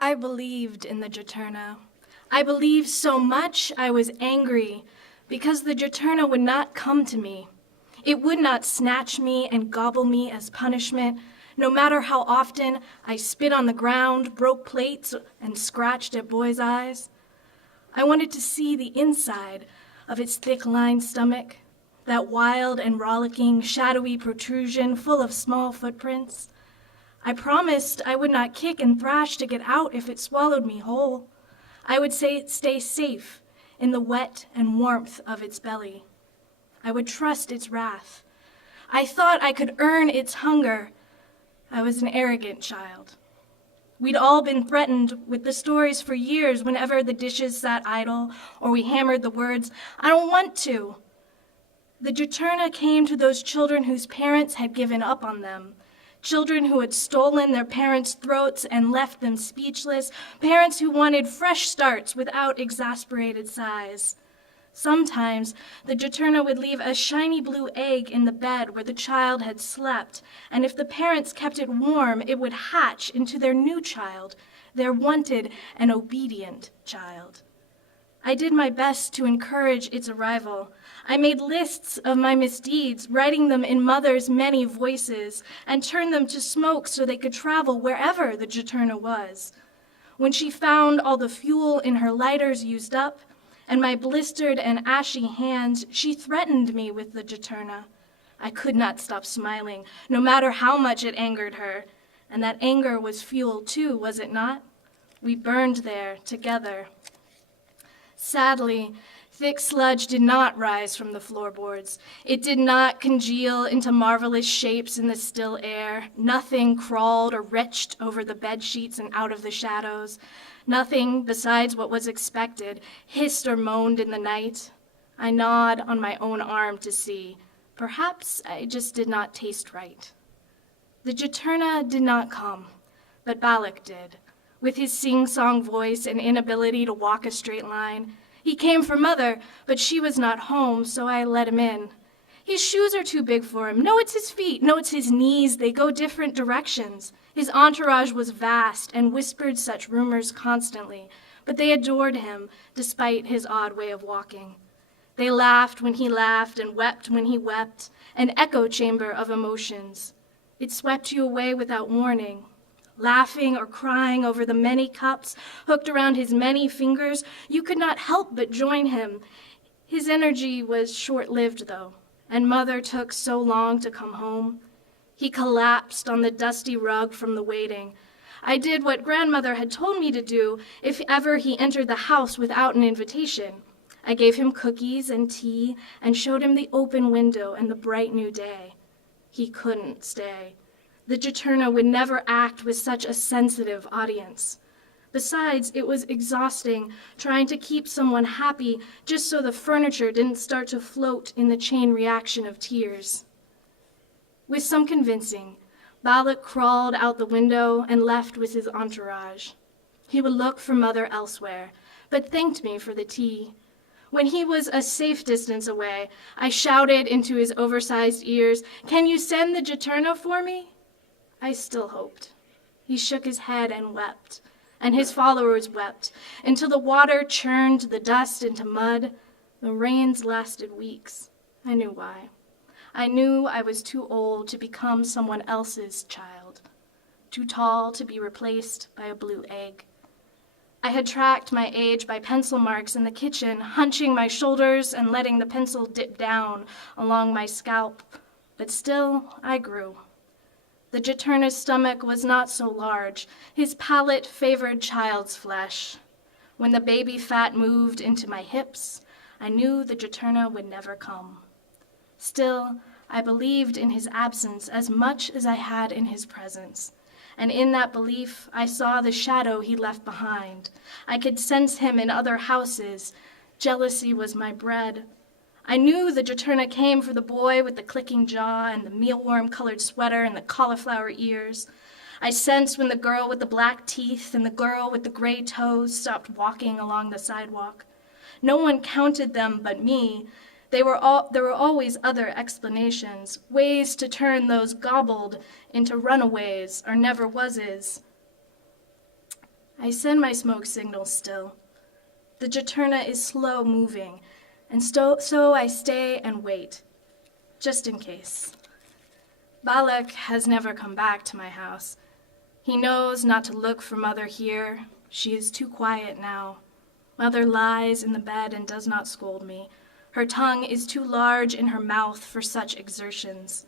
I believed in the Juturna. I believed so much I was angry because the Juturna would not come to me. It would not snatch me and gobble me as punishment, no matter how often I spit on the ground, broke plates, and scratched at boys' eyes. I wanted to see the inside of its thick-lined stomach, that wild and rollicking, shadowy protrusion full of small footprints. I promised I would not kick and thrash to get out if it swallowed me whole. I would stay safe in the wet and warmth of its belly. I would trust its wrath. I thought I could earn its hunger. I was an arrogant child. We'd all been threatened with the stories for years whenever the dishes sat idle or we hammered the words, "I don't want to." The Juturna came to those children whose parents had given up on them, children who had stolen their parents' throats and left them speechless, parents who wanted fresh starts without exasperated sighs. Sometimes the Juturna would leave a shiny blue egg in the bed where the child had slept, and if the parents kept it warm, it would hatch into their new child, their wanted and obedient child. I did my best to encourage its arrival. I made lists of my misdeeds, writing them in Mother's many voices, and turned them to smoke so they could travel wherever the Juturna was. When she found all the fuel in her lighters used up, and my blistered and ashy hands, she threatened me with the Juturna. I could not stop smiling, no matter how much it angered her. And that anger was fuel too, was it not? We burned there together. Sadly, thick sludge did not rise from the floorboards. It did not congeal into marvelous shapes in the still air. Nothing crawled or retched over the bed sheets and out of the shadows. Nothing besides what was expected hissed or moaned in the night. I gnawed on my own arm to see. Perhaps I just did not taste right. The Juturna did not come, but Balak did. With his sing-song voice and inability to walk a straight line. He came for Mother, but she was not home, so I let him in. His shoes are too big for him. No, it's his feet. No, it's his knees. They go different directions. His entourage was vast and whispered such rumors constantly, but they adored him despite his odd way of walking. They laughed when he laughed and wept when he wept, an echo chamber of emotions. It swept you away without warning. Laughing or crying over the many cups hooked around his many fingers, you could not help but join him. His energy was short-lived, though, and Mother took so long to come home. He collapsed on the dusty rug from the waiting. I did what Grandmother had told me to do if ever he entered the house without an invitation. I gave him cookies and tea and showed him the open window and the bright new day. He couldn't stay. The Juturna would never act with such a sensitive audience. Besides, it was exhausting trying to keep someone happy just so the furniture didn't start to float in the chain reaction of tears. With some convincing, Balak crawled out the window and left with his entourage. He would look for Mother elsewhere, but thanked me for the tea. When he was a safe distance away, I shouted into his oversized ears, "Can you send the Juturna for me?" I still hoped. He shook his head and wept, and his followers wept, until the water churned the dust into mud. The rains lasted weeks. I knew why. I knew I was too old to become someone else's child, too tall to be replaced by a blue egg. I had tracked my age by pencil marks in the kitchen, hunching my shoulders and letting the pencil dip down along my scalp, but still I grew. The Juturna's stomach was not so large. His palate favored child's flesh. When the baby fat moved into my hips, I knew the Juturna would never come. Still, I believed in his absence as much as I had in his presence, and in that belief I saw the shadow he left behind. I could sense him in other houses. Jealousy was my bread. I knew the Juturna came for the boy with the clicking jaw and the mealworm-colored sweater and the cauliflower ears. I sensed when the girl with the black teeth and the girl with the gray toes stopped walking along the sidewalk. No one counted them but me. There were always other explanations, ways to turn those gobbled into runaways or never-wases. I I send my smoke signals still. The Juturna is slow moving, and so I stay and wait, just in case. Balak has never come back to my house. He knows not to look for Mother here. She is too quiet now. Mother lies in the bed and does not scold me. Her tongue is too large in her mouth for such exertions.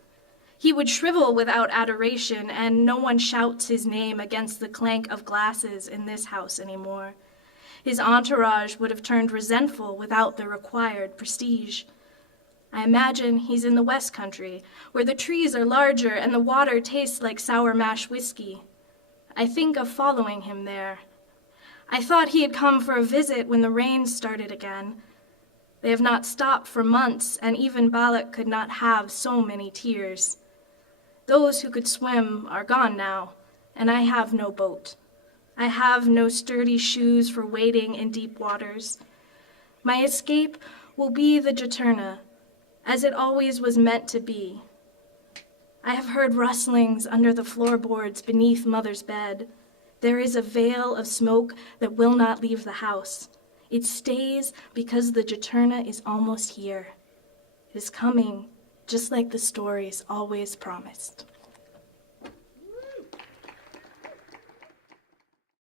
He would shrivel without adoration, and no one shouts his name against the clank of glasses in this house anymore. His entourage would have turned resentful without the required prestige. I imagine he's in the West Country, where the trees are larger and the water tastes like sour mash whiskey. I think of following him there. I thought he had come for a visit when the rains started again. They have not stopped for months, and even Balak could not have so many tears. Those who could swim are gone now, and I have no boat. I have no sturdy shoes for wading in deep waters. My escape will be the Juturna, as it always was meant to be. I have heard rustlings under the floorboards beneath Mother's bed. There is a veil of smoke that will not leave the house. It stays because the Juturna is almost here. It is coming, just like the stories always promised.